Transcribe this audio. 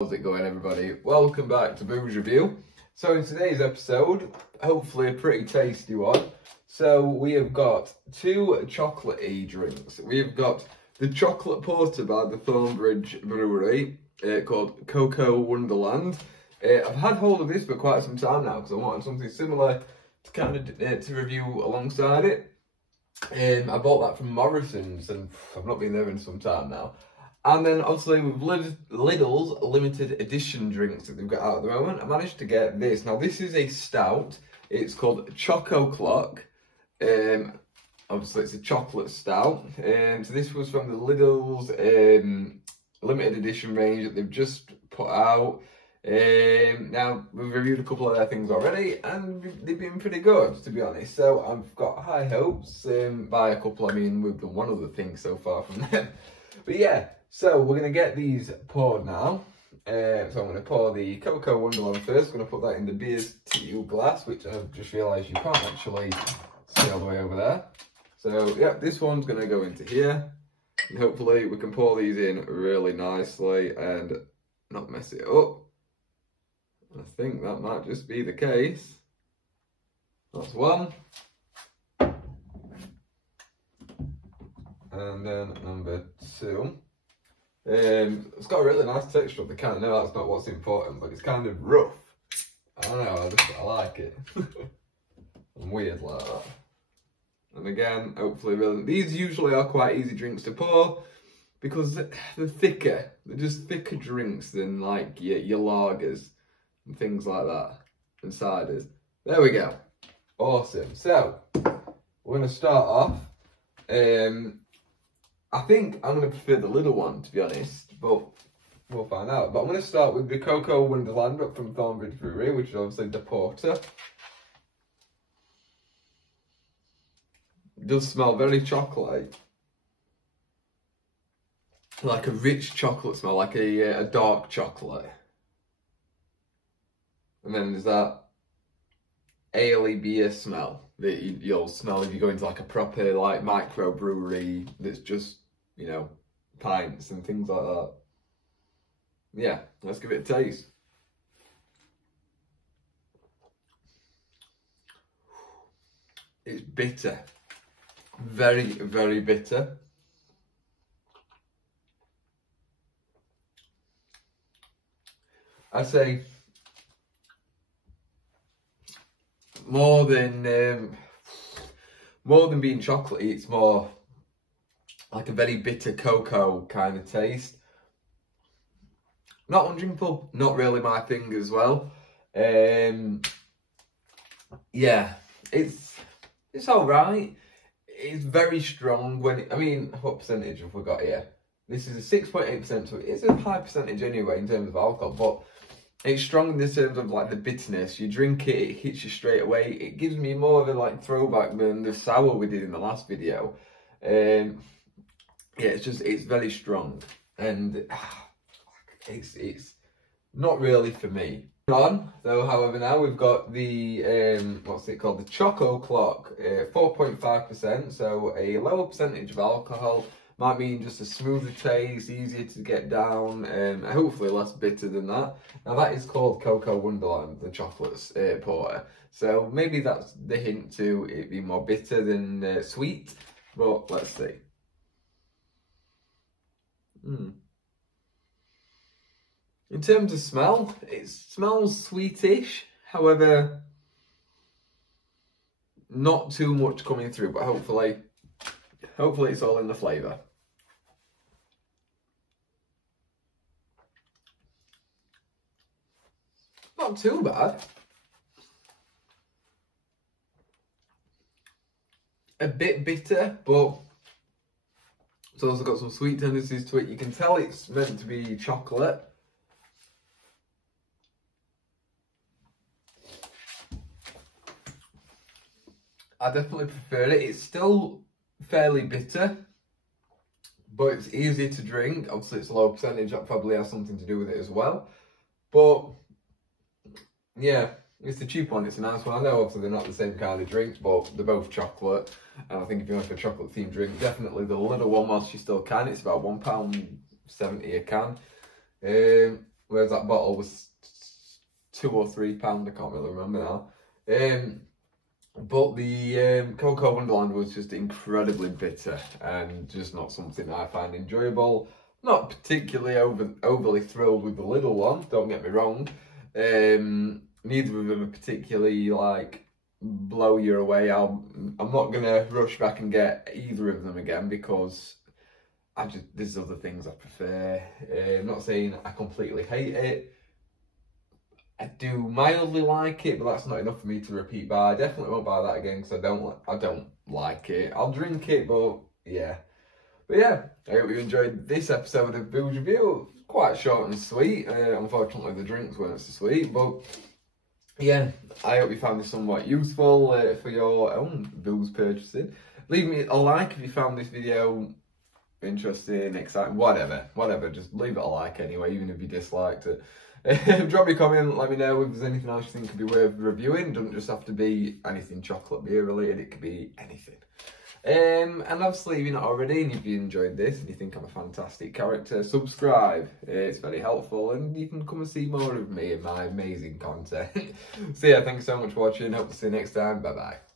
How's it going, everybody? Welcome back to Booze Review. So in today's episode, hopefully a pretty tasty one. So we have got two chocolatey drinks. We've got the chocolate porter by the Thornbridge Brewery called Cocoa Wonderland. I've had hold of this for quite some time now because I wanted something similar to kind of to review alongside it. I bought that from Morrison's and I've not been there in some time now. And then obviously with Lidl's limited edition drinks that they've got out at the moment, I managed to get this. Now this is a stout. It's called Choco Clock. Obviously it's a chocolate stout. So this was from the Lidl's limited edition range that they've just put out. Now we've reviewed a couple of their things already and they've been pretty good, to be honest. So I've got high hopes. By a couple I mean we've done one other thing so far from them. But yeah. So we're going to get these poured now. So I'm going to pour the Cocoa Wonderland first. I'm going to put that in the beer's TU glass, which I've just realised you can't actually see all the way over there. So yeah, this one's going to go into here. And hopefully we can pour these in really nicely and not mess it up. I think that might just be the case. That's one. And then number two. It's got a really nice texture on the can. I know that's not what's important, but it's kind of rough. I don't know, I like it. I'm weird like that. And again, hopefully these usually are quite easy drinks to pour because they're thicker. They're just thicker drinks than like your lagers and things like that and ciders. There we go. Awesome. So we're going to start off. I think I'm going to prefer the Lidl one, to be honest, but we'll find out. But I'm going to start with the Cocoa Wonderland from Thornbridge Brewery, which is obviously the porter. It does smell very chocolatey. Like a rich chocolate smell, like a dark chocolate. And then there's that ale-y beer smell that you'll smell if you go into like a proper like micro brewery that's just, you know, pints and things like that. Yeah, let's give it a taste. It's bitter. Very, very bitter. I'd say more than being chocolatey, it's more like a very bitter cocoa kind of taste. Not undrinkable, not really my thing as well. Yeah, it's all right. It's very strong when I mean, what percentage have we got here? This is a 6.8%, so it's a high percentage anyway in terms of alcohol, but it's strong in the terms of like the bitterness. You drink it, it hits you straight away. It gives me more of a like throwback than the sour we did in the last video. Yeah, it's very strong, and it's not really for me. On though, however, now we've got the what's it called? The Choco Clock, 4.5%, so a lower percentage of alcohol. Might mean just a smoother taste, easier to get down, hopefully less bitter than that. Now that is called Cocoa Wonderland, the chocolate porter. So maybe that's the hint to it being more bitter than sweet, but let's see. In terms of smell, it smells sweetish, however, not too much coming through, but hopefully it's all in the flavour. Not too bad. A bit bitter, but it's also got some sweet tendencies to it. You can tell it's meant to be chocolate. I definitely prefer it. It's still fairly bitter, but it's easier to drink. Obviously it's a low percentage, that probably has something to do with it as well. But yeah, it's the cheap one, it's a nice one. I know obviously they're not the same kind of drinks, but they're both chocolate. And I think if you want a chocolate themed drink, definitely the little one whilst you still can. It's about £1.70 a can. whereas that bottle was £2 or £3, I can't really remember now. But the Cocoa Wonderland was just incredibly bitter and just not something I find enjoyable. Not particularly overly thrilled with the Lidl one, don't get me wrong. Neither of them are particularly like blow you away. I'm not gonna rush back and get either of them again because there's other things I prefer. I'm not saying I completely hate it. I do mildly like it, but that's not enough for me to repeat buy. I definitely won't buy that again because I don't like it. I'll drink it, but yeah. But yeah, I hope you enjoyed this episode of Booze Review. Quite short and sweet. Unfortunately, the drinks weren't so sweet, but yeah, I hope you found this somewhat useful for your own booze purchasing. Leave me a like if you found this video interesting, exciting, whatever. Just leave it a like anyway, even if you disliked it. Drop me a comment, let me know if there's anything else you think could be worth reviewing. It doesn't just have to be anything chocolate beer related, it could be anything. And obviously, if you're not already, and if you enjoyed this and you think I'm a fantastic character, subscribe. It's very helpful, and you can come and see more of me and my amazing content. So yeah, thanks so much for watching. Hope to see you next time. Bye bye.